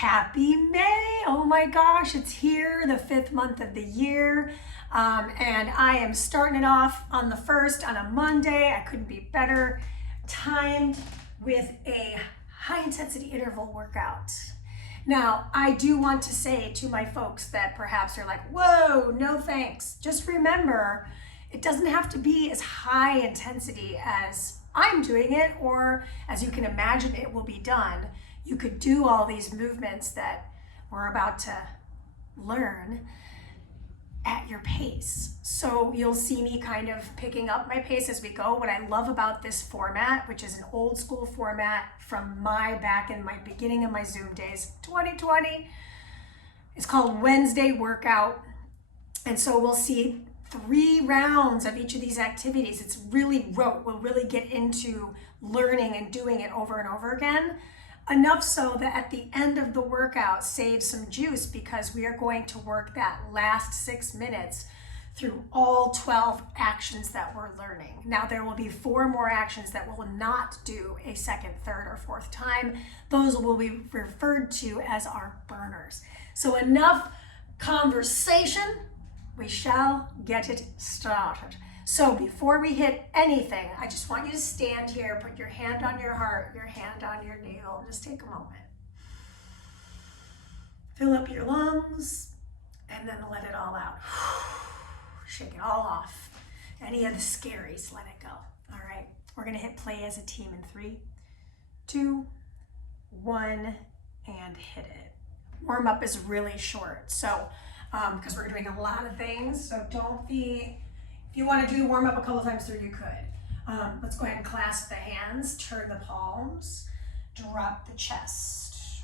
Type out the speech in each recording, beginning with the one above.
Happy May. Oh my gosh, it's here, the 5th month of the year. And I am starting it off on the 1st on a Monday. I couldn't be better timed with a high intensity interval workout. Now, I do want to say to my folks that perhaps are like, whoa, no thanks. Just remember, it doesn't have to be as high intensity as I'm doing it, or as you can imagine it will be done. You could do all these movements that we're about to learn at your pace. So you'll see me kind of picking up my pace as we go. What I love about this format, which is an old school format from back in my beginning of my Zoom days, 2020, it's called Wednesday workout. And so we'll see 3 rounds of each of these activities. It's really rote. We'll really get into learning and doing it over and over again. Enough so that at the end of the workout, save some juice, because we are going to work that last 6 minutes through all 12 actions that we're learning. Now, there will be 4 more actions that we'll not do a second, third, or fourth time. Those will be referred to as our burners. So enough conversation, we shall get it started. So before we hit anything, I just want you to stand here, put your hand on your heart, your hand on your navel. Just take a moment. Fill up your lungs and then let it all out. Shake it all off. Any of the scaries, let it go. All right, we're gonna hit play as a team in 3, 2, 1, and hit it. Warm up is really short, so because we're doing a lot of things, so don't be. If you want to do warm up a couple times through, you could. Let's go ahead and clasp the hands, turn the palms, drop the chest,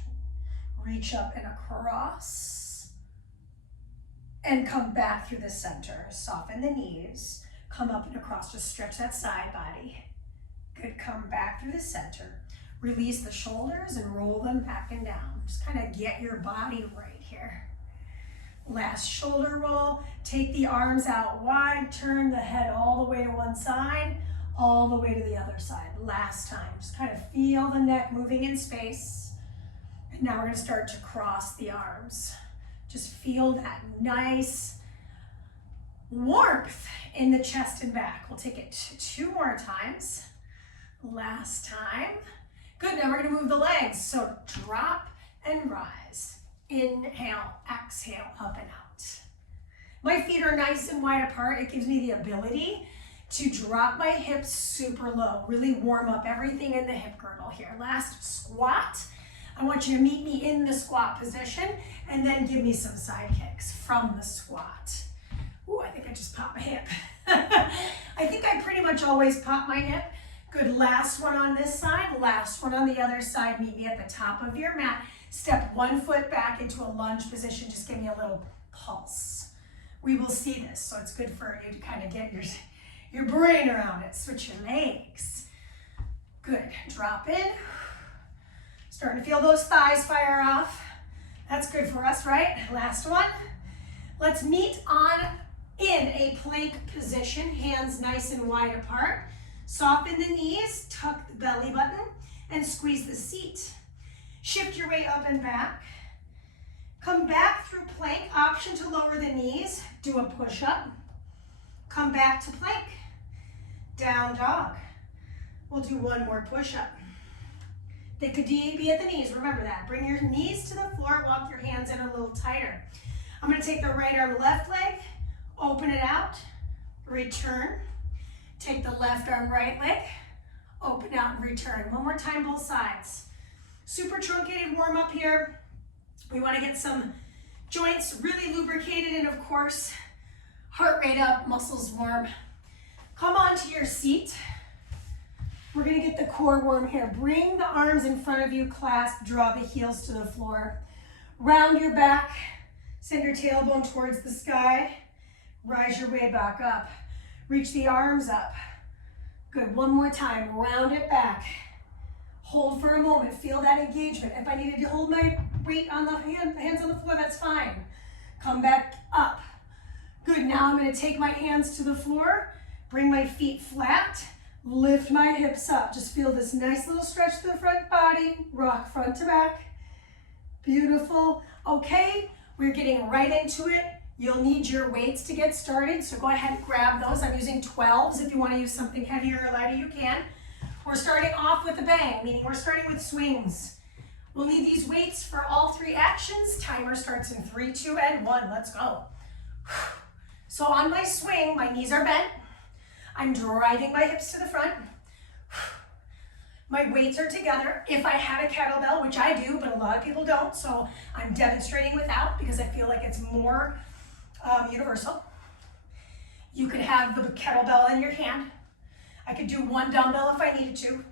reach up and across, and come back through the center. Soften the knees, come up and across, just stretch that side body. Good, come back through the center. Release the shoulders and roll them back and down. Just kind of get your body right here. Last shoulder roll, take the arms out wide, turn the head all the way to one side, all the way to the other side. Last time, just kind of feel the neck moving in space. And now we're gonna start to cross the arms. Just feel that nice warmth in the chest and back. We'll take it 2 more times. Last time. Good, now we're gonna move the legs. So drop and rise. Inhale, exhale, up and out. My feet are nice and wide apart. It gives me the ability to drop my hips super low, really warm up everything in the hip girdle here. Last squat. I want you to meet me in the squat position and then give me some side kicks from the squat. Ooh, I think I just popped my hip. I think I pretty much always pop my hip. Good, last one on this side, last one on the other side. Meet me at the top of your mat. Step 1 foot back into a lunge position. Just give me a little pulse. We will see this, so it's good for you to kind of get your brain around it. Switch your legs. Good, drop in. Starting to feel those thighs fire off. That's good for us, right? Last one. Let's meet in a plank position, hands nice and wide apart. Soften the knees, tuck the belly button, and squeeze the seat. Shift your weight up and back. Come back through plank, option to lower the knees. Do a push-up. Come back to plank. Down dog. We'll do 1 more push-up. They could be at the knees, remember that. Bring your knees to the floor, walk your hands in a little tighter. I'm gonna take the right arm, left leg, open it out, return. Take the left arm, right leg, open out and return. 1 more time, both sides. Super truncated warm up here. We want to get some joints really lubricated and, of course, heart rate up, muscles warm. Come onto your seat. We're going to get the core warm here. Bring the arms in front of you, clasp, draw the heels to the floor. Round your back, send your tailbone towards the sky. Rise your way back up. Reach the arms up. Good, 1 more time, round it back. Hold for a moment, feel that engagement. If I needed to hold my weight on the hands on the floor, that's fine. Come back up. Good, now I'm gonna take my hands to the floor, bring my feet flat, lift my hips up. Just feel this nice little stretch to the front body, rock front to back, Beautiful. Okay, we're getting right into it. You'll need your weights to get started, so go ahead and grab those. I'm using 12s. If you want to use something heavier or lighter, you can. We're starting off with a bang, meaning we're starting with swings. We'll need these weights for all 3 actions. Timer starts in 3, 2, and 1. Let's go. So on my swing, my knees are bent. I'm driving my hips to the front. My weights are together. If I had a kettlebell, which I do, but a lot of people don't, so I'm demonstrating without because I feel like it's more universal. You could have the kettlebell in your hand. I could do 1 dumbbell if I needed to.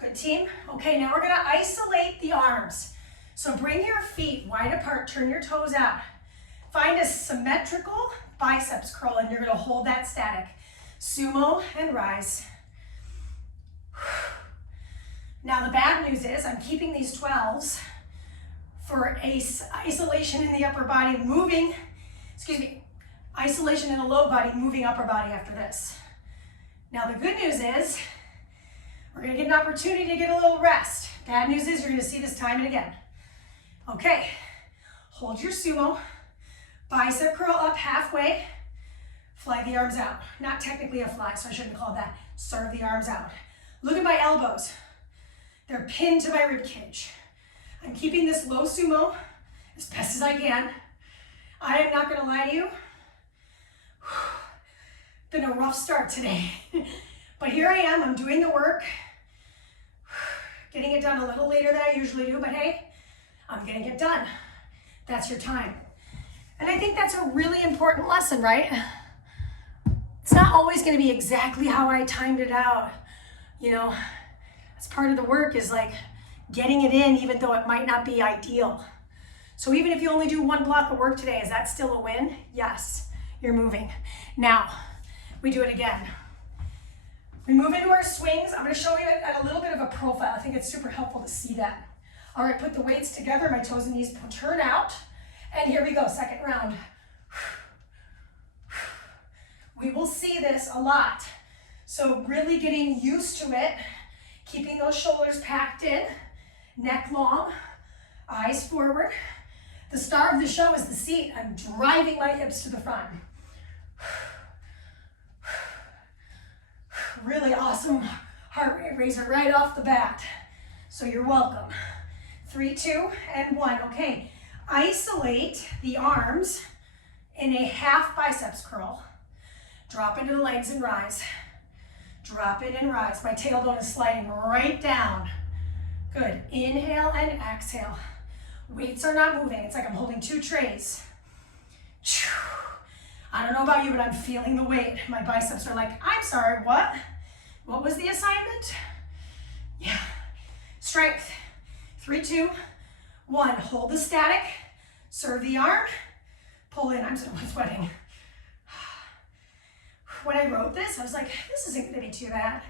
Good team. Okay, now we're gonna isolate the arms. So bring your feet wide apart, turn your toes out. Find a symmetrical biceps curl and you're gonna hold that static. Sumo and rise. Now the bad news is I'm keeping these 12s for isolation in the upper body, isolation in the low body, moving upper body after this. Now the good news is we're gonna get an opportunity to get a little rest. Bad news is you're gonna see this time and again. Okay, hold your sumo, bicep curl up halfway, fly the arms out. Not technically a fly, so I shouldn't call it that. Serve the arms out. Look at my elbows. They're pinned to my rib cage. I'm keeping this low sumo as best as I can. I am not gonna lie to you. Been a rough start today. But here I am, I'm doing the work. Getting it done a little later than I usually do, but hey, I'm getting it done. That's your time. And I think that's a really important lesson, right? It's not always gonna be exactly how I timed it out. You know, that's part of the work is like getting it in even though it might not be ideal. So even if you only do 1 block of work today, is that still a win? Yes, you're moving. Now, we do it again. We move into our swings. I'm gonna show you it at a little bit of a profile. I think it's super helpful to see that. All right, put the weights together, my toes and knees turn out. And here we go, second round. We will see this a lot. So really getting used to it, keeping those shoulders packed in, neck long, eyes forward. The star of the show is the seat. I'm driving my hips to the front. Really awesome heart rate raiser right off the bat. So you're welcome. 3, 2, and 1. Okay, isolate the arms in a half biceps curl. Drop into the legs and rise. Drop it and rise. My tailbone is sliding right down. Good. Inhale and exhale. Weights are not moving. It's like I'm holding 2 trays. I don't know about you, but I'm feeling the weight. My biceps are like, I'm sorry, what? What was the assignment? Yeah. Strength. 3, 2, 1. Hold the static. Serve the arm. Pull in. I'm sweating. When I wrote this, I was like, this isn't gonna be too bad.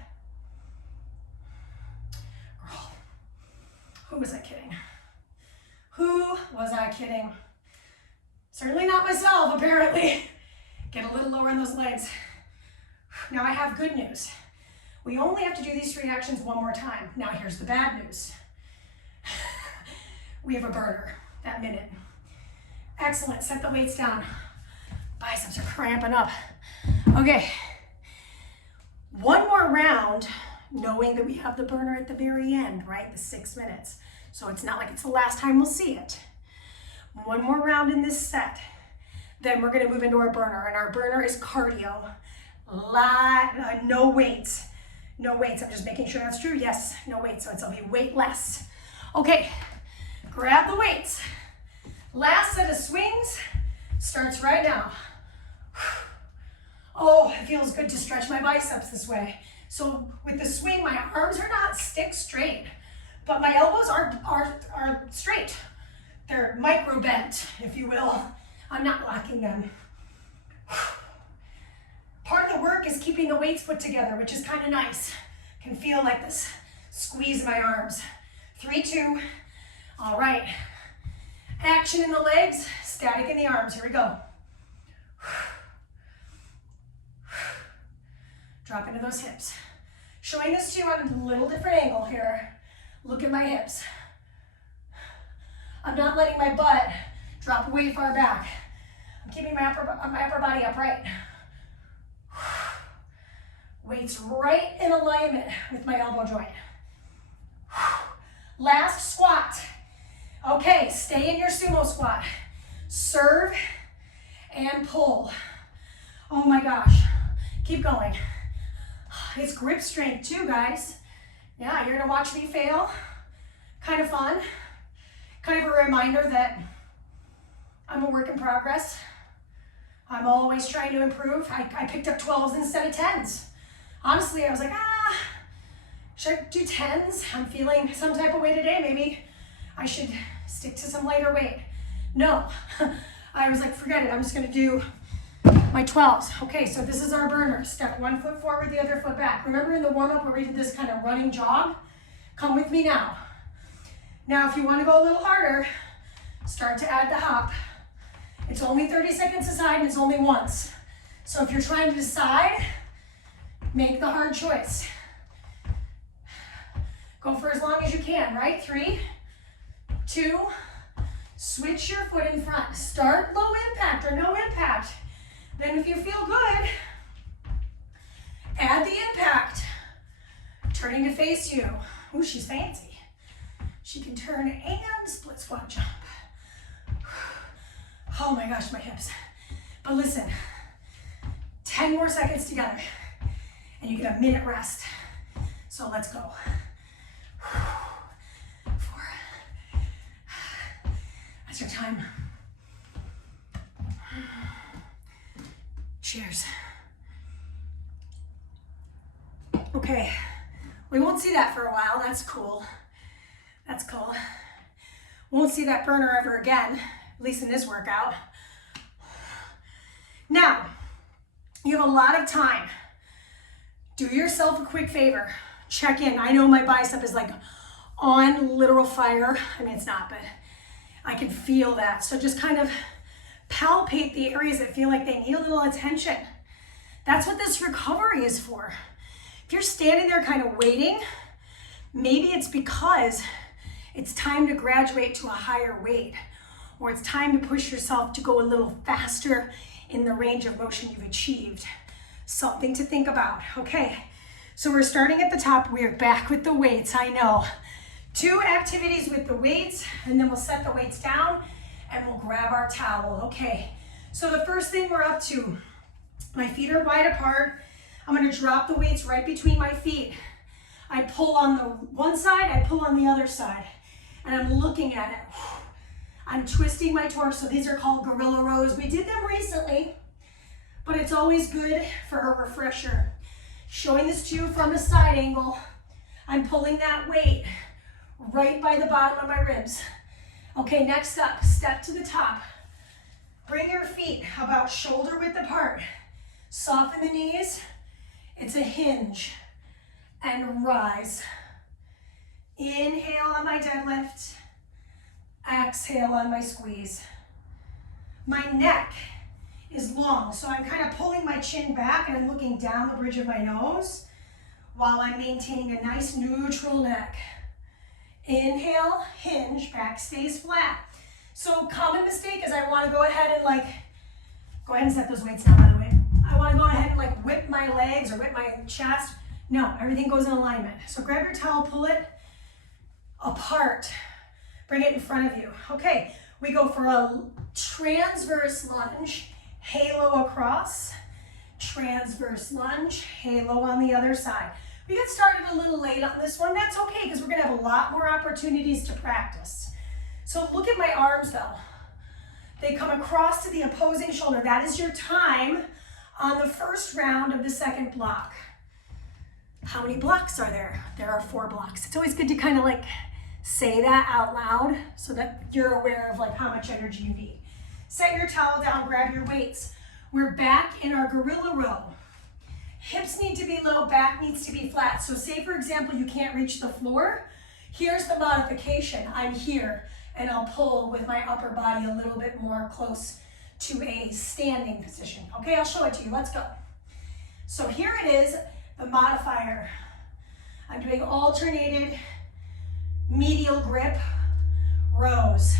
Girl, who was I kidding? Who was I kidding? Certainly not myself, apparently. Get a little lower in those legs. Now I have good news. We only have to do these 3 actions 1 more time. Now here's the bad news. We have a burner that minute. Excellent, set the weights down. Biceps are cramping up. Okay, 1 more round, knowing that we have the burner at the very end, right? The 6 minutes. So it's not like it's the last time we'll see it. 1 more round in this set. Then we're gonna move into our burner, and our burner is cardio. No weights. No weights, I'm just making sure that's true. Yes, no weights, so it'll be weightless. Okay, grab the weights. Last set of swings starts right now. Oh, it feels good to stretch my biceps this way. So with the swing, my arms are not stick straight, but my elbows are straight. They're micro bent, if you will. I'm not locking them. Part of the work is keeping the weights put together, which is kind of nice. Can feel like this squeeze in my arms. 3, 2, all right. Action in the legs, static in the arms, here we go. Drop into those hips. Showing this to you on a little different angle here. Look at my hips. I'm not letting my butt drop way far back. I'm keeping my upper body upright. Weights right in alignment with my elbow joint. Last squat. Okay, stay in your sumo squat. Serve and pull. Oh my gosh. Keep going. It's grip strength too, guys. Yeah, you're gonna watch me fail. Kind of fun. Kind of a reminder that I'm a work in progress. I'm always trying to improve. I picked up 12s instead of 10s. Honestly, I was like, should I do 10s? I'm feeling some type of way today. Maybe I should stick to some lighter weight. No, I was like, forget it. I'm just gonna do my 12s. Okay, so this is our burner. Step one foot forward, the other foot back. Remember in the warm-up where we did this kind of running jog? Come with me now. Now, if you want to go a little harder, start to add the hop. It's only 30 seconds aside and it's only once. So if you're trying to decide, make the hard choice. Go for as long as you can, right? 3, 2, switch your foot in front. Start low impact or no impact. Then if you feel good, add the impact. Turning to face you. Ooh, she's fancy. She can turn and split squat jump. Oh my gosh, my hips. But listen, 10 more seconds together and you get a minute rest. So let's go. 4. That's your time. Cheers. Okay, we won't see that for a while. That's cool. That's cool. Won't see that burner ever again, at least in this workout. Now, you have a lot of time. Do yourself a quick favor. Check in. I know my bicep is like on literal fire. I mean, it's not, but I can feel that. So just kind of palpate the areas that feel like they need a little attention. That's what this recovery is for. If you're standing there kind of waiting, maybe it's because it's time to graduate to a higher weight, or it's time to push yourself to go a little faster in the range of motion you've achieved. Something to think about. Okay, so we're starting at the top. We're back with the weights, I know. 2 activities with the weights, and then we'll set the weights down and we'll grab our towel. Okay, so the first thing we're up to, my feet are wide apart. I'm gonna drop the weights right between my feet. I pull on the one side, I pull on the other side, and I'm looking at it. I'm twisting my torso. These are called gorilla rows. We did them recently, but it's always good for a refresher. Showing this to you from a side angle, I'm pulling that weight right by the bottom of my ribs. Okay, next up, step to the top. Bring your feet about shoulder width apart. Soften the knees. It's a hinge. And rise. Inhale on my deadlift. Exhale on my squeeze. My neck is long, so I'm kind of pulling my chin back and I'm looking down the bridge of my nose while I'm maintaining a nice neutral neck. Inhale, hinge, back stays flat. So common mistake is I want to go ahead and set those weights down, by the way. I want to go ahead and whip my legs or whip my chest. No, everything goes in alignment. So grab your towel, pull it apart, bring it in front of you. Okay, we go for a transverse lunge, halo across, transverse lunge, halo on the other side. We got started a little late on this one. That's okay, because we're gonna have a lot more opportunities to practice. So look at my arms though. They come across to the opposing shoulder. That is your time on the first round of the second block. How many blocks are there? There are 4 blocks. It's always good to kind of say that out loud so that you're aware of how much energy you need. Set your towel down, grab your weights. We're back in our gorilla row. Hips need to be low, back needs to be flat. So say for example, you can't reach the floor. Here's the modification. I'm here and I'll pull with my upper body a little bit more close to a standing position. Okay, I'll show it to you, let's go. So here it is, the modifier. I'm doing alternated medial grip rows.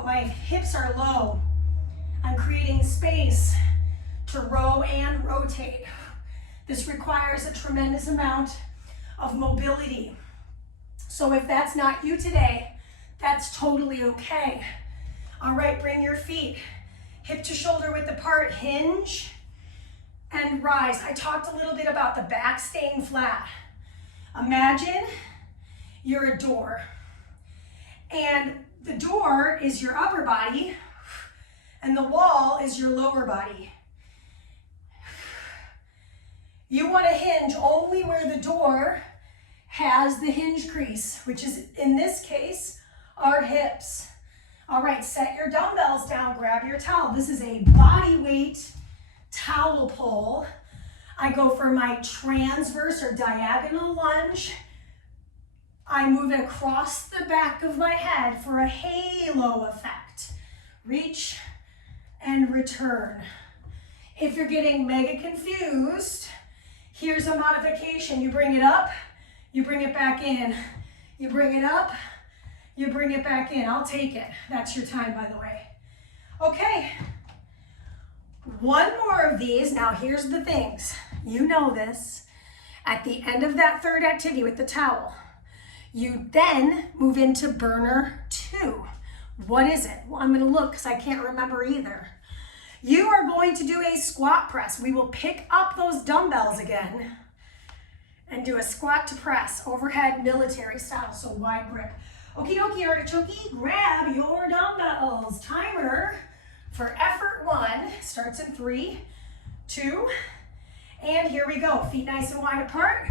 go. My hips are low. I'm creating space to row and rotate. This requires a tremendous amount of mobility. So if that's not you today, that's totally okay. All right, bring your feet hip to shoulder width apart, hinge and rise. I talked a little bit about the back staying flat. Imagine you're a door, and the door is your upper body, and the wall is your lower body. You want to hinge only where the door has the hinge crease, which is, in this case, our hips. All right, set your dumbbells down, grab your towel. This is a body weight towel pull. I go for my transverse or diagonal lunge. I move it across the back of my head for a halo effect. Reach and return. If you're getting mega confused, here's a modification. You bring it up, you bring it back in. You bring it up, you bring it back in. I'll take it. That's your time, by the way. Okay. One more of these. Now here's the things. You know this. At the end of that third activity with the towel, you then move into burner 2. What is it? Well, I'm going to look because I can't remember either. You are going to do a squat press. We will pick up those dumbbells again and do a squat to press, overhead military style, so wide grip. Okie dokie, artichoke, grab your dumbbells. Timer for effort 1 starts in 3, 2, and here we go. Feet nice and wide apart.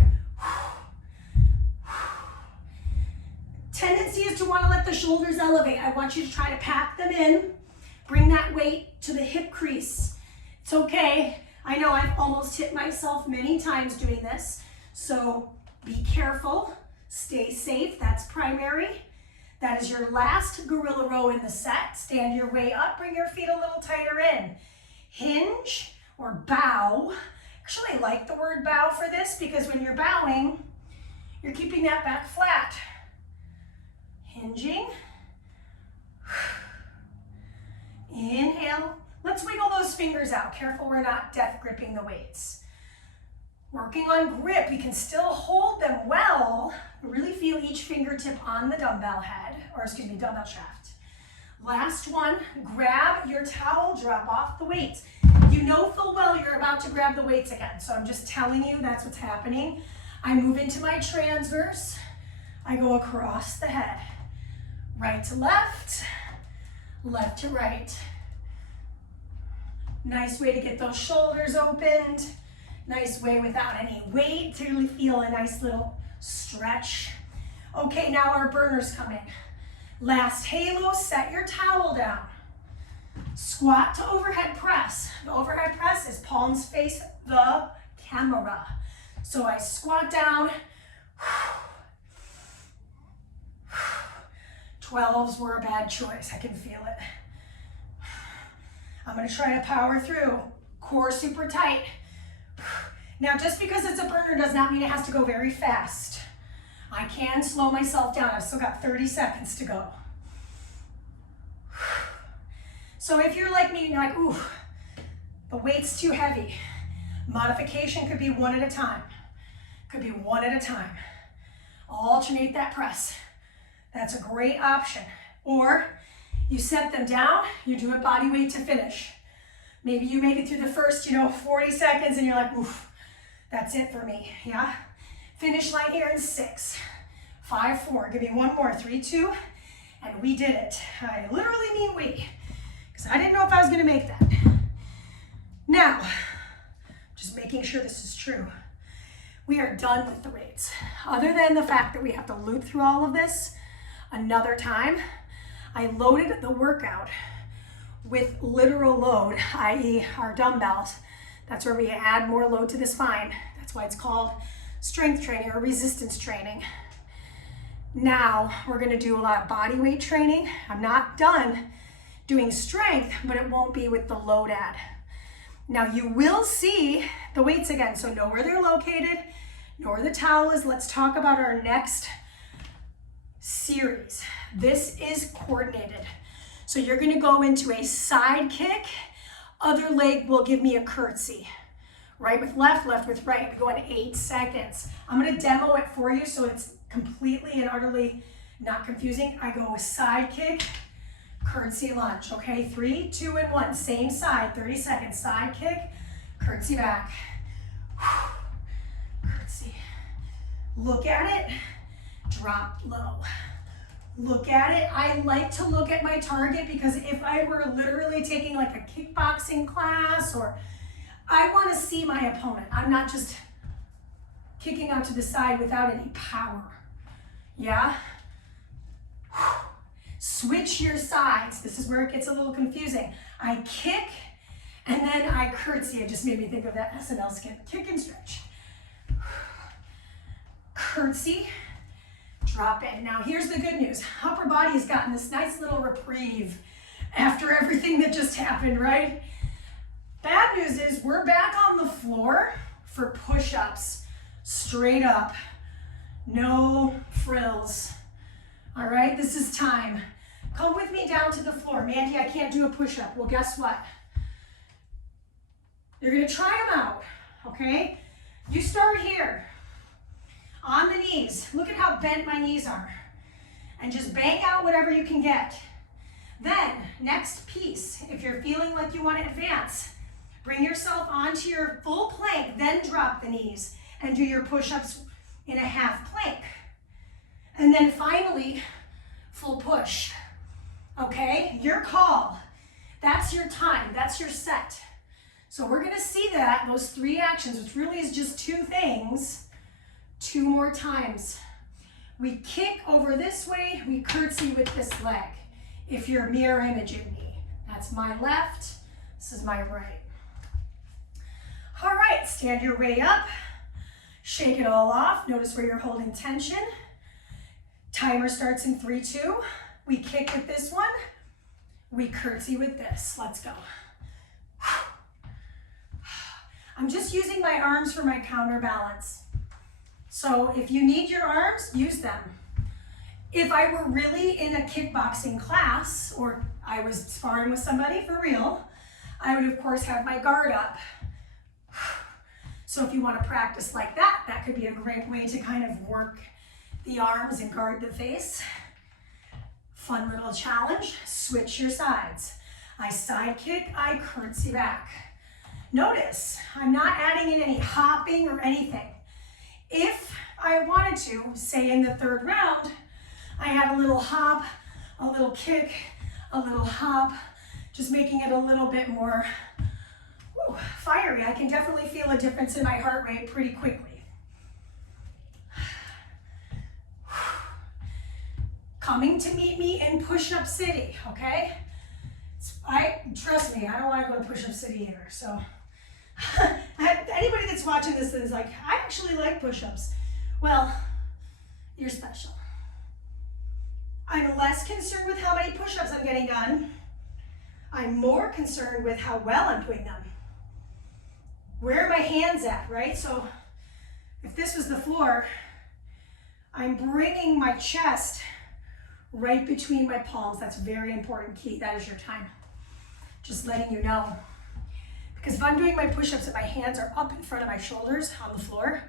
Tendency is to want to let the shoulders elevate. I want you to try to pack them in. Bring that weight to the hip crease. It's okay. I know I've almost hit myself many times doing this, so be careful. Stay safe. That's primary. That is your last gorilla row in the set. Stand your way up. Bring your feet a little tighter in. Hinge or bow. Actually, I like the word bow for this because when you're bowing, you're keeping that back flat. Hinging. Inhale. Let's wiggle those fingers out. Careful we're not death gripping the weights. Working on grip, we can still hold them well. Really feel each fingertip on the dumbbell head, or excuse me, dumbbell shaft. Last one, grab your towel, drop off the weights. You know full well you're about to grab the weights again, so I'm just telling you that's what's happening. I move into my transverse. I go across the head. Right to left, left to right. Nice way to get those shoulders opened. Nice way without any weight to really feel a nice little stretch. Okay, now our burners come in. Last halo, set your towel down. Squat to overhead press. The overhead press is palms face the camera. So I squat down. 12s were a bad choice. I can feel it. I'm gonna try to power through. Core super tight. Now, just because it's a burner does not mean it has to go very fast. I can slow myself down. I've still got 30 seconds to go. So if you're like me and you're like, ooh, the weight's too heavy, modification could be 1 at a time. Could be 1 at a time. Alternate that press. That's a great option. Or you set them down, you do it body weight to finish. Maybe you make it through the first, 40 seconds and you're like, oof, that's it for me, yeah? Finish line here in 6, 5, 4. Give me 1 more, 3, 2, and we did it. I literally mean we, because I didn't know if I was gonna make that. Now, just making sure this is true. We are done with the weights. Other than the fact that we have to loop through all of this another time, I loaded the workout with literal load, i.e. our dumbbells. That's where we add more load to the spine. That's why it's called strength training or resistance training. Now we're gonna do a lot of body weight training. I'm not done doing strength, but it won't be with the load add. Now you will see the weights again, so know where they're located, know where the towel is. Let's talk about our next series. This is coordinated. So you're gonna go into a side kick, other leg will give me a curtsy. Right with left, left with right. We go in 8 seconds. I'm gonna demo it for you so it's completely and utterly not confusing. I go with side kick, curtsy lunge, okay? 3, 2, and 1, same side, 30 seconds. Side kick, curtsy back, curtsy. Look at it, drop low. Look at it. I like to look at my target because if I were literally taking like a kickboxing class, or I want to see my opponent. I'm not just kicking out to the side without any power. Yeah? Switch your sides. This is where it gets a little confusing. I kick and then I curtsy. It just made me think of that SNL skit. Kick and stretch. Curtsy. Drop in. Now here's the good news. Upper body has gotten this nice little reprieve after everything that just happened, right? Bad news is we're back on the floor for push-ups, straight up, no frills. All right, this is time. Come with me down to the floor. Mandy, I can't do a push-up. Well, guess what? You're gonna try them out, okay? You start here, on the knees. Look at how bent my knees are. And just bang out whatever you can get. Then, next piece, if you're feeling like you want to advance, bring yourself onto your full plank, then drop the knees and do your push-ups in a half plank. And then finally, full push. Okay, your call. That's your time, that's your set. So we're gonna see that, those 3 actions, which really is just 2 things, 2 more times. We kick over this way, we curtsy with this leg. If you're mirror imaging me, that's my left, this is my right. All right, stand your way up, shake it all off. Notice where you're holding tension. Timer starts in 3, 2. We kick with this one, we curtsy with this. Let's go. I'm just using my arms for my counterbalance. So if you need your arms, use them. If I were really in a kickboxing class, or I was sparring with somebody for real, I would of course have my guard up. So if you want to practice like that, that could be a great way to kind of work the arms and guard the face. Fun little challenge. Switch your sides. I side kick, I curtsy back. Notice, I'm not adding in any hopping or anything. If I wanted to, say in the 3rd round, I had a little hop, a little kick, a little hop, just making it a little bit more fiery. I can definitely feel a difference in my heart rate pretty quickly. Coming to meet me in Push-Up City, okay? Trust me, I don't want to go to Push-Up City either, so. Anybody that's watching this is like, I actually like push-ups. Well, you're special. I'm less concerned with how many push-ups I'm getting done. I'm more concerned with how well I'm doing them. Where are my hands at, right? So if this was the floor, I'm bringing my chest right between my palms. That's a very important key. That is your time. Just letting you know. Because if I'm doing my push-ups and my hands are up in front of my shoulders on the floor,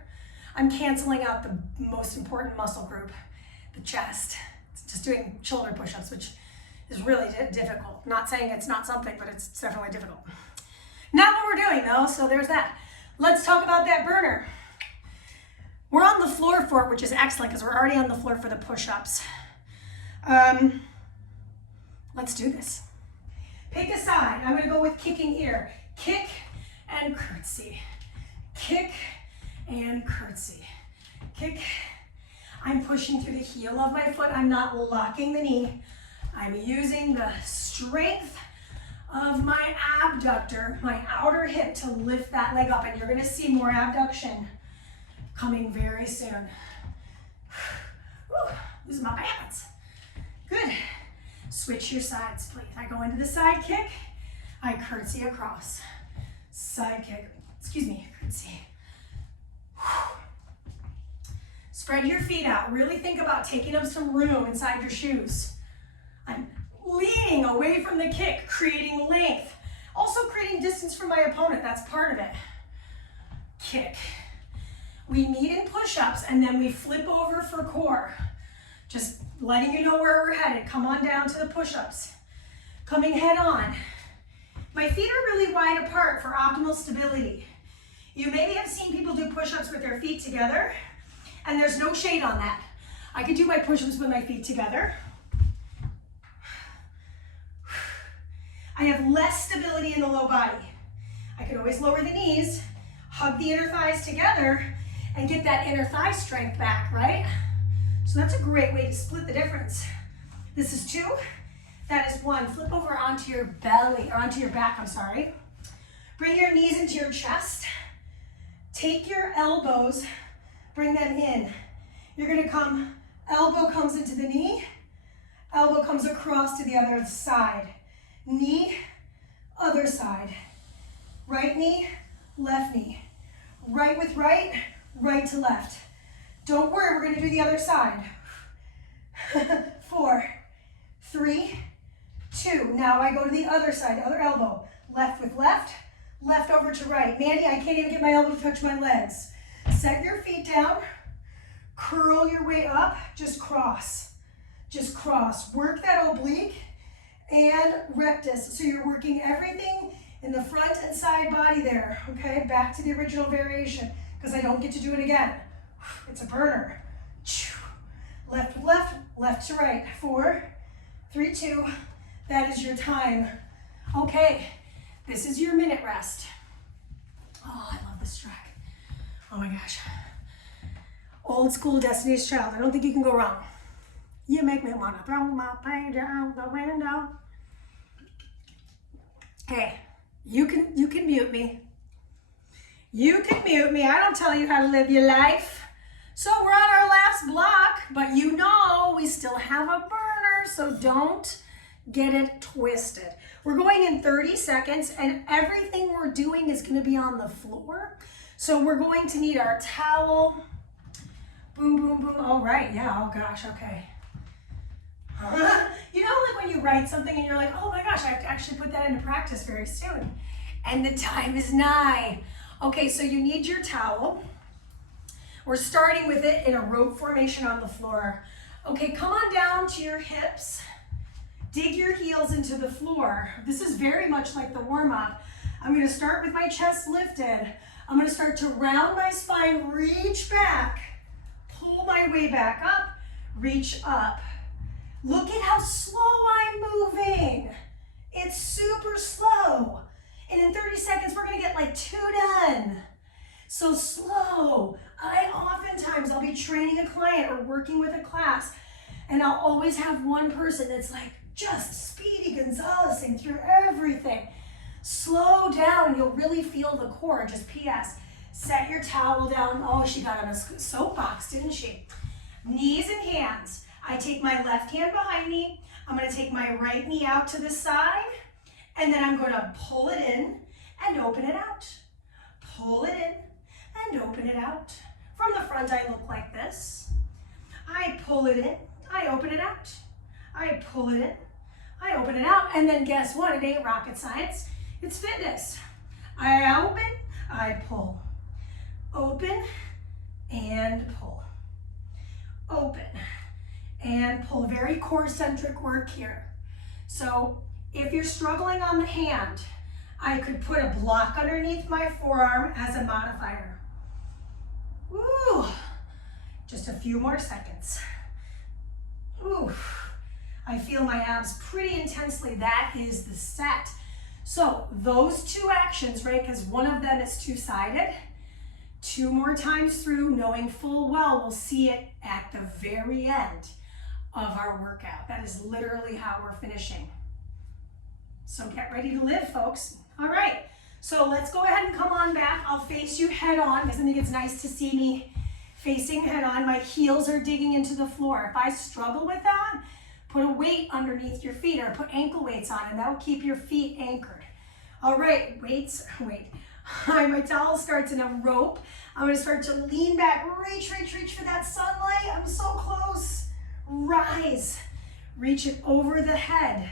I'm canceling out the most important muscle group, the chest. It's just doing shoulder push-ups, which is really difficult. Not saying it's not something, but it's definitely difficult. Not what we're doing though, so there's that. Let's talk about that burner. We're on the floor for it, which is excellent because we're already on the floor for the push-ups. Let's do this. Pick a side. I'm gonna go with kicking here. Kick and curtsy. Kick and curtsy. Kick. I'm pushing through the heel of my foot. I'm not locking the knee. I'm using the strength of my abductor, my outer hip, to lift that leg up, and you're gonna see more abduction coming very soon. Whew, losing my balance. Good. Switch your sides, please. I go into the side kick, I curtsy across. Side kick, excuse me, curtsy. Spread your feet out. Really think about taking up some room inside your shoes. I'm leaning away from the kick, creating length. Also creating distance from my opponent, that's part of it. Kick. We meet in push-ups and then we flip over for core. Just letting you know where we're headed. Come on down to the push-ups. Coming head on. My feet are really wide apart for optimal stability. You maybe have seen people do push-ups with their feet together, and there's no shade on that. I could do my push-ups with my feet together. I have less stability in the low body. I can always lower the knees, hug the inner thighs together, and get that inner thigh strength back, right? So that's a great way to split the difference. This is 2. That is 1. Flip over onto your belly, or onto your back, I'm sorry. Bring your knees into your chest. Take your elbows, bring them in. You're gonna come, elbow comes into the knee, elbow comes across to the other side. Knee, other side. Right knee, left knee. Right with right, right to left. Don't worry, we're gonna do the other side. 4, 3, 2. Now I go to the other side, other elbow. Left with left, left over to right. Mandy, I can't even get my elbow to touch my legs. Set your feet down, curl your way up, just cross. Just cross. Work that oblique and rectus. So you're working everything in the front and side body there, okay? Back to the original variation, because I don't get to do it again. It's a burner. Left with left, left to right. 4, 3, 2. That is your time. Okay, this is your minute rest. Oh, I love this track. Oh my gosh. Old school Destiny's Child. I don't think you can go wrong. You make me wanna throw my pager out the window. Hey, you can mute me. You can mute me. I don't tell you how to live your life. So we're on our last block, but you know we still have a burner, so don't get it twisted. We're going in 30 seconds, and everything we're doing is gonna be on the floor. So we're going to need our towel. Boom, boom, boom. Oh, right, yeah, oh gosh, okay. You know, like when you write something and you're like, oh my gosh, I have to actually put that into practice very soon. And the time is nigh. Okay, so you need your towel. We're starting with it in a rope formation on the floor. Okay, come on down to your hips. Dig your heels into the floor. This is very much like the warm-up. I'm gonna start with my chest lifted. I'm gonna start to round my spine, reach back, pull my way back up, reach up. Look at how slow I'm moving. It's super slow. And in 30 seconds, we're gonna get like 2 done. So slow. Oftentimes I'll be training a client or working with a class, and I'll always have one person that's like just Speedy Gonzalezing through everything. Slow down, you'll really feel the core. Just PS, set your towel down. Oh, she got on a soapbox, didn't she? Knees and hands. I take my left hand behind me. I'm gonna take my right knee out to the side, and then I'm gonna pull it in and open it out. Pull it in and open it out. From the front, I look like this. I pull it in, I open it out. I pull it in, I open it out, and then guess what? It ain't rocket science, it's fitness. I open, I pull. Open and pull. Open and pull. Very core-centric work here. So if you're struggling on the hand, I could put a block underneath my forearm as a modifier. Woo! Just a few more seconds. Ooh, I feel my abs pretty intensely. That is the set. So those 2 actions, right, because one of them is 2-sided, 2 more times through, knowing full well we'll see it at the very end of our workout. That is literally how we're finishing. So get ready to live, folks. All right, so let's go ahead and come on back. I'll face you head on, because I think it's nice to see me facing head on. My heels are digging into the floor. If I struggle with that, put a weight underneath your feet or put ankle weights on, and that will keep your feet anchored. All right, wait. My towel starts in a rope. I'm gonna start to lean back, reach for that sunlight. I'm so close. Rise, Reach it over the head.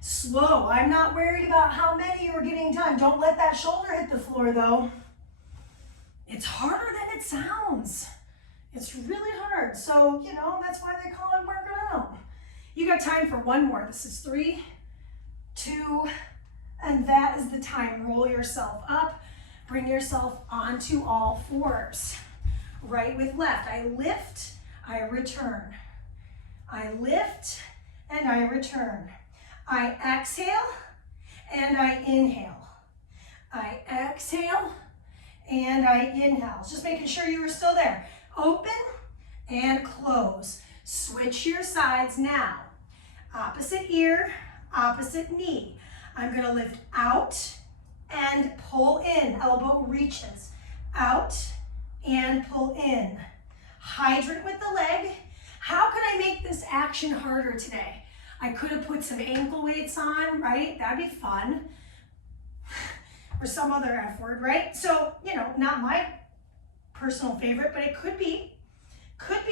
Slow. I'm not worried about how many you're getting done. Don't let that shoulder hit the floor though. It's harder than it sounds. It's really hard. So, you know, that's why they call it working out. You got time for one more. This is 3, 2, and that is the time. Roll yourself up. Bring yourself onto all fours. Right with left. I lift, I return. I lift, and I return. I exhale, and I inhale. I exhale, and I inhale. Just making sure you are still there. Open and close. Switch your sides now. Opposite ear, opposite knee. I'm gonna lift out and pull in. Elbow reaches. Out and pull in. Hydrant with the leg. How could I make this action harder today? I could have put some ankle weights on, right? That'd be fun. Or some other F word, right? So, you know, not my personal favorite, but it could be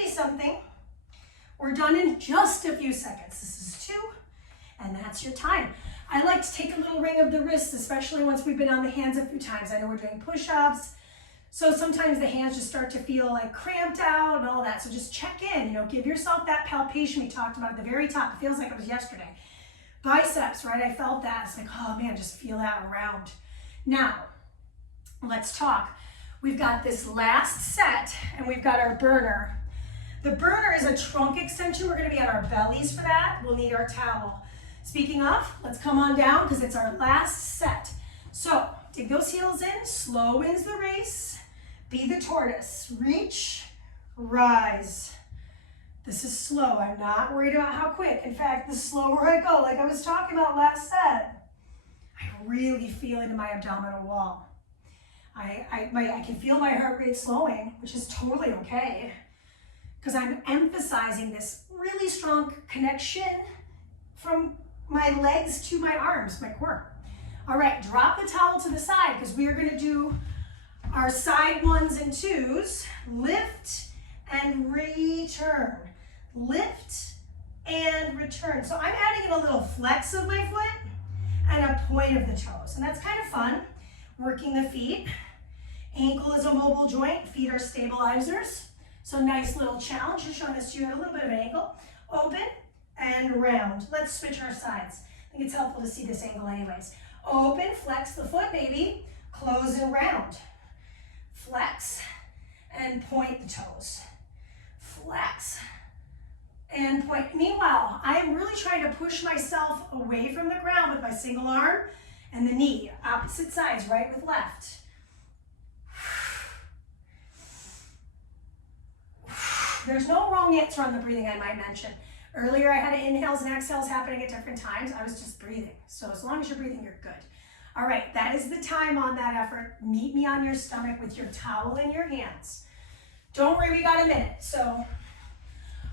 something. We're done in just a few seconds. This is 2, and that's your time. I like to take a little ring of the wrists, especially once we've been on the hands a few times. I know we're doing push-ups, so sometimes the hands just start to feel like cramped out and all that. So just check in, you know, give yourself that palpation we talked about at the very top. It feels like it was yesterday. Biceps, right? I felt that. It's like, oh man, just feel that around. Now, let's talk. We've got this last set and we've got our burner. The burner is a trunk extension. We're gonna be on our bellies for that. We'll need our towel. Speaking of, let's come on down because it's our last set. So dig those heels in, slow wins the race. Be the tortoise. Reach, rise. This is slow. I'm not worried about how quick. In fact, the slower I go, like I was talking about last set, I really feel into my abdominal wall. I can feel my heart rate slowing, which is totally okay, because I'm emphasizing this really strong connection from my legs to my arms, my core. All right, drop the towel to the side because we are going to do our side 1s and 2s. Lift and return. Lift and return. So I'm adding in a little flex of my foot and a point of the toes. And that's kind of fun, working the feet. Ankle is a mobile joint. Feet are stabilizers. So nice little challenge. Just showing this to you at a little bit of an angle. Open and round. Let's switch our sides. I think it's helpful to see this angle anyways. Open, flex the foot maybe, close and round. Flex and point the toes. Flex and point. Meanwhile, I am really trying to push myself away from the ground with my single arm and the knee. Opposite sides, right with left. There's no wrong answer on the breathing, I might mention. Earlier, I had inhales and exhales happening at different times. I was just breathing. So as long as you're breathing, you're good. All right, that is the time on that effort. Meet me on your stomach with your towel in your hands. Don't worry, we got a minute. So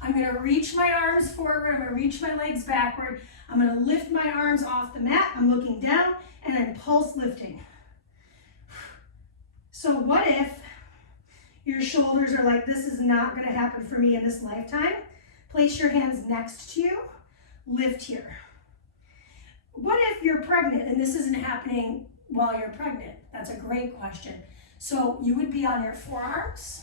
I'm gonna reach my arms forward. I'm gonna reach my legs backward. I'm gonna lift my arms off the mat. I'm looking down and I'm pulse lifting. So what if your shoulders are like, this is not gonna happen for me in this lifetime? Place your hands next to you, lift here. What if you're pregnant and this isn't happening while you're pregnant? That's a great question. So you would be on your forearms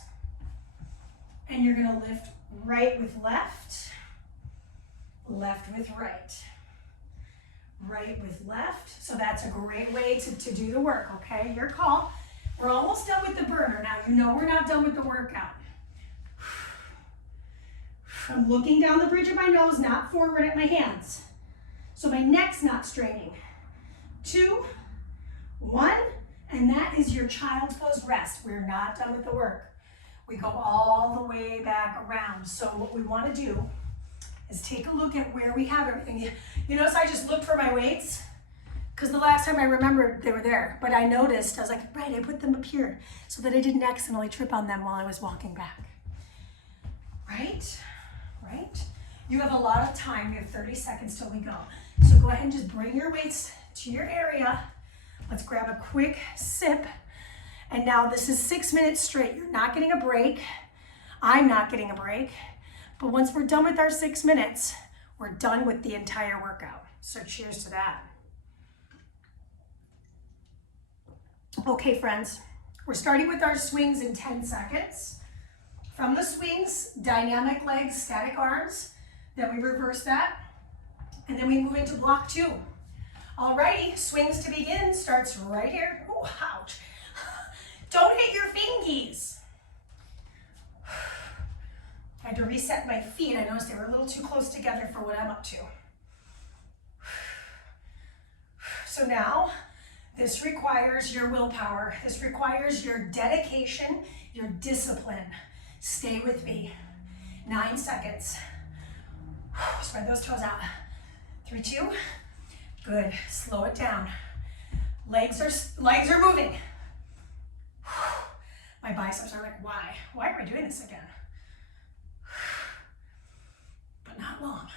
and you're gonna lift right with left, left with right, right with left. So that's a great way to do the work, okay? Your call. We're almost done with the burner. Now you know we're not done with the workout. I'm looking down the bridge of my nose, not forward at my hands. So my neck's not straining. 2, 1, and that is your child's pose rest. We're not done with the work. We go all the way back around. So what we want to do is take a look at where we have everything. You notice I just looked for my weights? Because the last time I remembered they were there, but I noticed, I was like, right, I put them up here so that I didn't accidentally trip on them while I was walking back. Right? Right? You have a lot of time. You have 30 seconds till we go. So go ahead and just bring your weights to your area. Let's grab a quick sip. And now this is 6 minutes straight. You're not getting a break. I'm not getting a break. But once we're done with our 6 minutes, we're done with the entire workout. So cheers to that. Okay, friends, we're starting with our swings in 10 seconds. From the swings, dynamic legs, static arms, then we reverse that, and then we move into block 2. Alrighty, swings to begin starts right here. Oh, ouch. Don't hit your fingies. I had to reset my feet. I noticed they were a little too close together for what I'm up to. So now, this requires your willpower. This requires your dedication, your discipline. Stay with me. 9 seconds. Spread those toes out. 3, 2. Good. Slow it down. Legs are moving. My biceps are like, why? Why are we doing this again? But not long.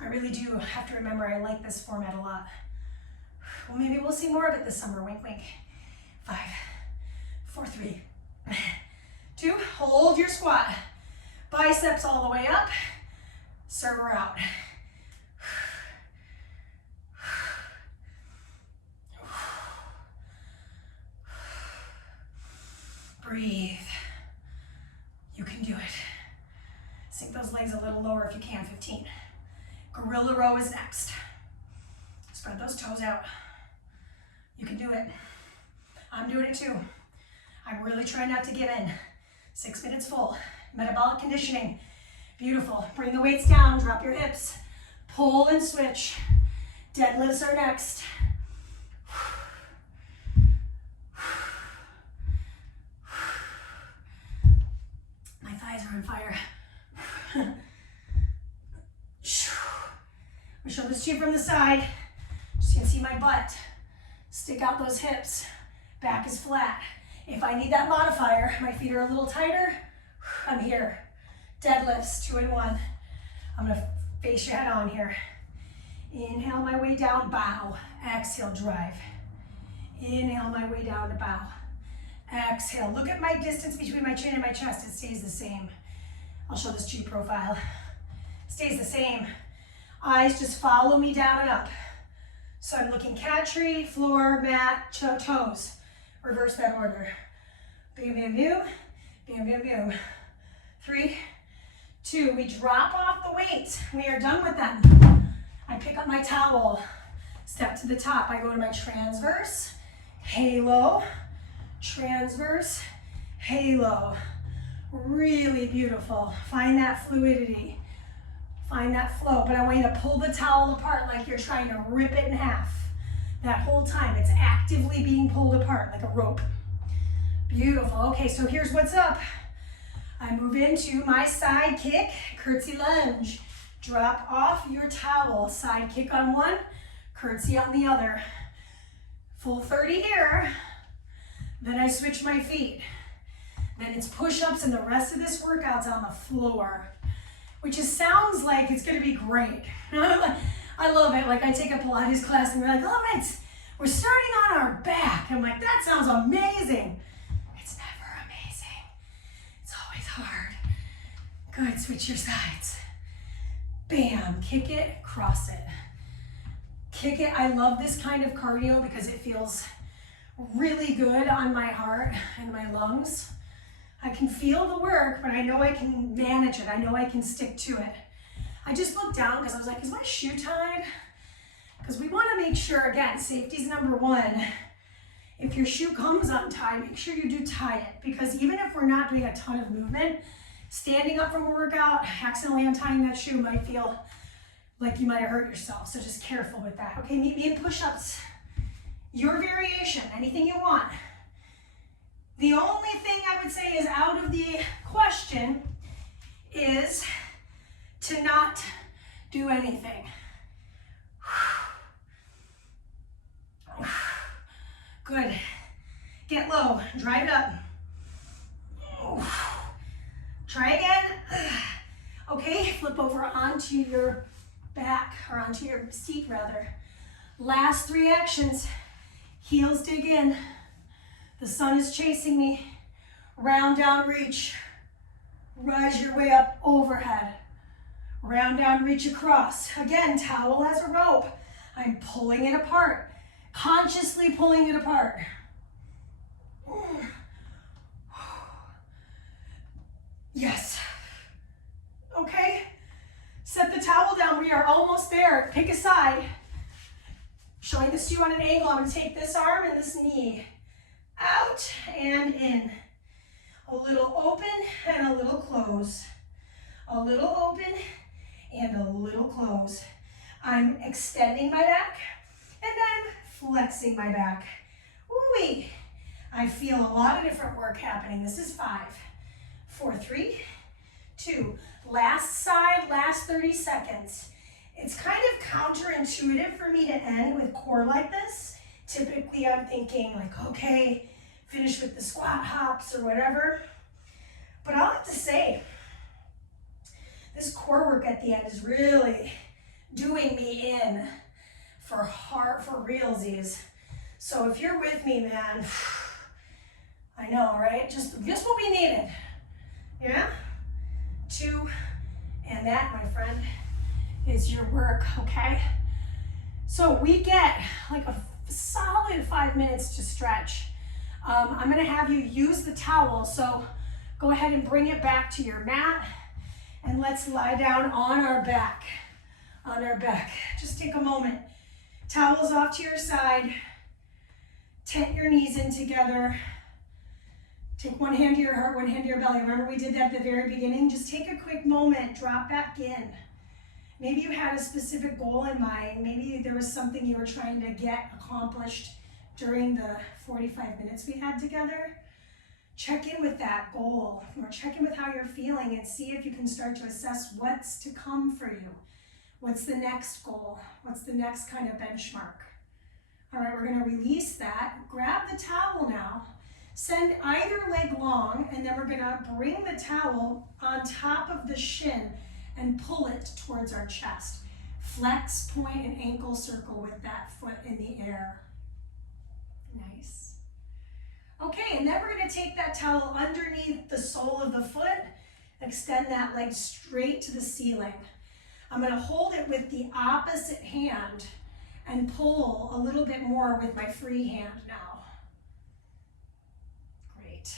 I really do have to remember I like this format a lot. Well, maybe we'll see more of it this summer. Wink, wink. 5, 4, 3, 2. Hold your squat. Biceps all the way up. Server out. Breathe. You can do it. Sink those legs a little lower if you can. 15. Gorilla row is next. Spread those toes out. You can do it. I'm doing it too. I'm really trying not to give in. 6 minutes full. Metabolic conditioning. Beautiful. Bring the weights down. Drop your hips. Pull and switch. Deadlifts are next. My thighs are on fire. We show this to you from the side. So you can see my butt. Stick out those hips. Back is flat. If I need that modifier, my feet are a little tighter, I'm here. Deadlifts, 2 and 1. I'm gonna face your head on here. Inhale my way down, bow. Exhale, drive. Inhale my way down to bow. Exhale. Look at my distance between my chin and my chest. It stays the same. I'll show this to you profile. Stays the same. Eyes just follow me down and up. So I'm looking cat tree, floor, mat, toes. Reverse that order. Boom, boom, boom. Boom, boom, boom. 3, 2. We drop off the weight. We are done with that. I pick up my towel. Step to the top. I go to my transverse, halo, transverse, halo. Really beautiful. Find that fluidity. Find that flow, but I want you to pull the towel apart like you're trying to rip it in half. That whole time, it's actively being pulled apart like a rope. Beautiful. Okay, so here's what's up. I move into my side kick, curtsy lunge. Drop off your towel. Side kick on one, curtsy on the other. Full 30 here. Then I switch my feet. Then it's push-ups and the rest of this workout's on the floor, which just sounds like it's gonna be great. I love it. Like I take a Pilates class and we're like, oh, we're starting on our back. I'm like, that sounds amazing. It's never amazing. It's always hard. Good, switch your sides. Bam, kick it, cross it. Kick it. I love this kind of cardio because it feels really good on my heart and my lungs. I can feel the work, but I know I can manage it. I know I can stick to it. I just looked down because I was like, is my shoe tied? Because we want to make sure, again, safety's number one. If your shoe comes untied, make sure you do tie it. Because even if we're not doing a ton of movement, standing up from a workout, accidentally untying that shoe might feel like you might have hurt yourself. So just careful with that. Okay, meet me in push-ups. Your variation, anything you want. The only thing I would say is out of the question is to not do anything. Good. Get low, drive it up. Try again. Okay, flip over onto your back, or onto your seat rather. Last 3 actions. Heels dig in. The sun is chasing me. Round down, reach. Rise your way up overhead. Round down, reach across. Again, towel as a rope. I'm pulling it apart. Consciously pulling it apart. Yes. Okay. Set the towel down. We are almost there. Pick a side. Showing this to you on an angle. I'm going to take this arm and this knee out and in. A little open and a little close. A little open and a little close. I'm extending my back and I'm flexing my back. Woo-wee. I feel a lot of different work happening. This is 5, 4, 3, 2. Last side, last 30 seconds. It's kind of counterintuitive for me to end with core like this. Typically I'm thinking like, okay, finish with the squat hops or whatever. But I'll have to say, this core work at the end is really doing me in for realsies. So if you're with me, man, I know, right? Just what we needed. Yeah? 2, and that, my friend, is your work, okay? So we get like a solid 5 minutes to stretch. I'm gonna have you use the towel, so go ahead and bring it back to your mat, and let's lie down on our back. On our back. Just take a moment. Towels off to your side. Tent your knees in together. Take one hand to your heart, one hand to your belly. Remember we did that at the very beginning? Just take a quick moment, drop back in. Maybe you had a specific goal in mind. Maybe there was something you were trying to get accomplished during the 45 minutes we had together. Check in with that goal, or check in with how you're feeling and see if you can start to assess what's to come for you. What's the next goal? What's the next kind of benchmark? All right, we're gonna release that. Grab the towel now. Send either leg long, and then we're gonna bring the towel on top of the shin and pull it towards our chest. Flex, point, and ankle circle with that foot in the air. Nice. Okay, and then we're gonna take that towel underneath the sole of the foot, extend that leg straight to the ceiling. I'm gonna hold it with the opposite hand and pull a little bit more with my free hand now. Great.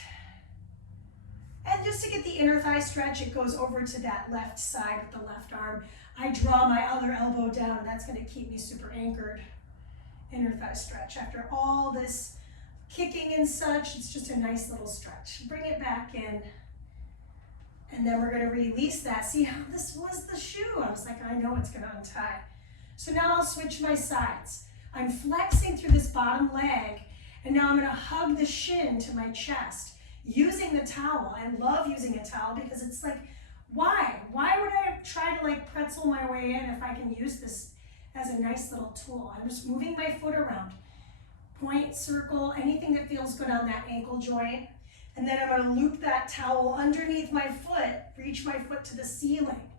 And just to get the inner thigh stretch, it goes over to that left side with the left arm. I draw my other elbow down, and that's gonna keep me super anchored. Inner thigh stretch. After all this kicking and such, it's just a nice little stretch. Bring it back in. And then we're gonna release that. See how this was the shoe? I was like, I know it's gonna untie. So now I'll switch my sides. I'm flexing through this bottom leg, and now I'm gonna hug the shin to my chest using the towel. I love using a towel because it's like, why? Why would I try to like pretzel my way in if I can use this as a nice little tool? I'm just moving my foot around. Point, circle, anything that feels good on that ankle joint. And then I'm gonna loop that towel underneath my foot, reach my foot to the ceiling.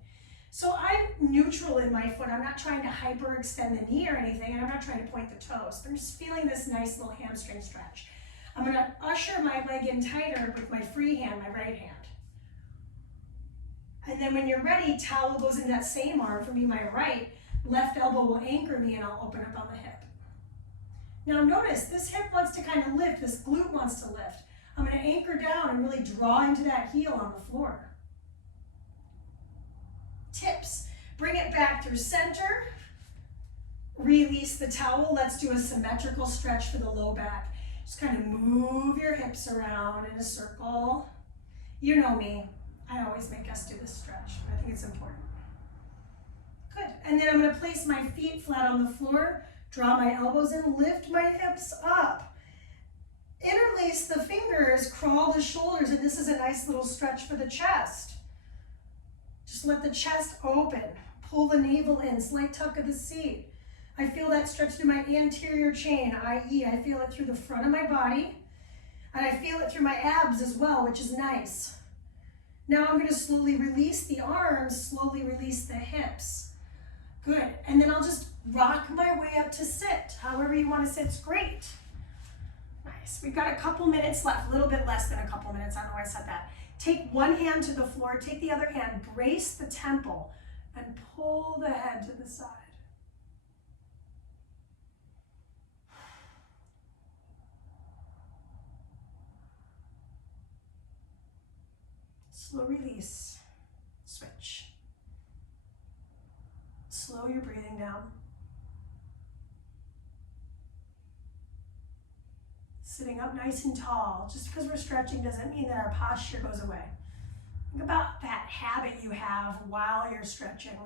So I'm neutral in my foot. I'm not trying to hyperextend the knee or anything, and I'm not trying to point the toes. I'm just feeling this nice little hamstring stretch. I'm gonna usher my leg in tighter with my free hand, my right hand. And then when you're ready, towel goes in that same arm, for me, my right, left elbow will anchor me and I'll open up on the hip. Now notice, this hip wants to kind of lift, this glute wants to lift. I'm gonna anchor down and really draw into that heel on the floor. Tips, bring it back through center, release the towel. Let's do a symmetrical stretch for the low back. Just kind of move your hips around in a circle. You know me, I always make us do this stretch, but I think it's important. Good, and then I'm gonna place my feet flat on the floor, draw my elbows in, lift my hips up. Interlace the fingers, crawl the shoulders, and this is a nice little stretch for the chest. Just let the chest open. Pull the navel in, slight tuck of the seat. I feel that stretch through my anterior chain, i.e. I feel it through the front of my body, and I feel it through my abs as well, which is nice. Now I'm gonna slowly release the arms, slowly release the hips. Good, and then I'll just rock my way up to sit. However you wanna sit's great. Nice. We've got a couple minutes left, a little bit less than a couple minutes. I don't know why I said that. Take one hand to the floor, take the other hand, brace the temple, and pull the head to the side. Slow release. Switch. Slow your breathing down. Sitting up nice and tall. Just because we're stretching doesn't mean that our posture goes away. Think about that habit you have while you're stretching.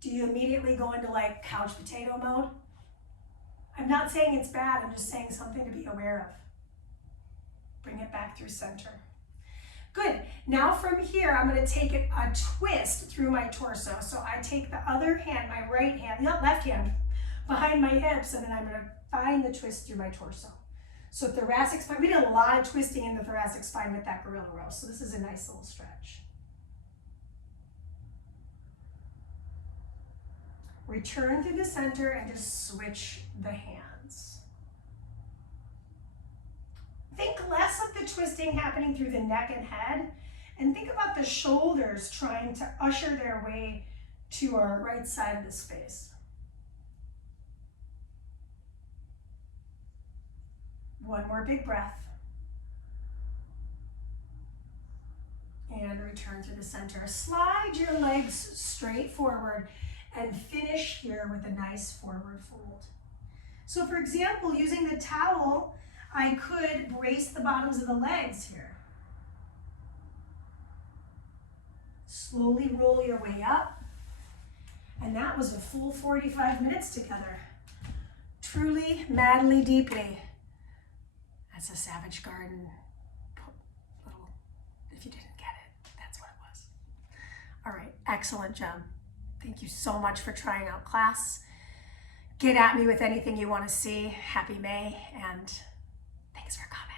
Do you immediately go into like couch potato mode? I'm not saying it's bad, I'm just saying something to be aware of. Bring it back through center. Good. Now from here, I'm going to take a twist through my torso. So I take the other hand, my right hand, not left hand, behind my hips, and then I'm going to find the twist through my torso. So thoracic spine, we did a lot of twisting in the thoracic spine with that gorilla row. So this is a nice little stretch. Return through the center and just switch the hands. Think less of the twisting happening through the neck and head, and think about the shoulders trying to usher their way to our right side of the space. One more big breath. And return to the center. Slide your legs straight forward and finish here with a nice forward fold. So for example, using the towel, I could brace the bottoms of the legs here. Slowly roll your way up. And that was a full 45 minutes together. Truly, madly, deeply. That's a Savage Garden little, if you didn't get it, that's what it was. All right, excellent job. Thank you so much for trying out class. Get at me with anything you want to see. Happy May, and thanks for coming.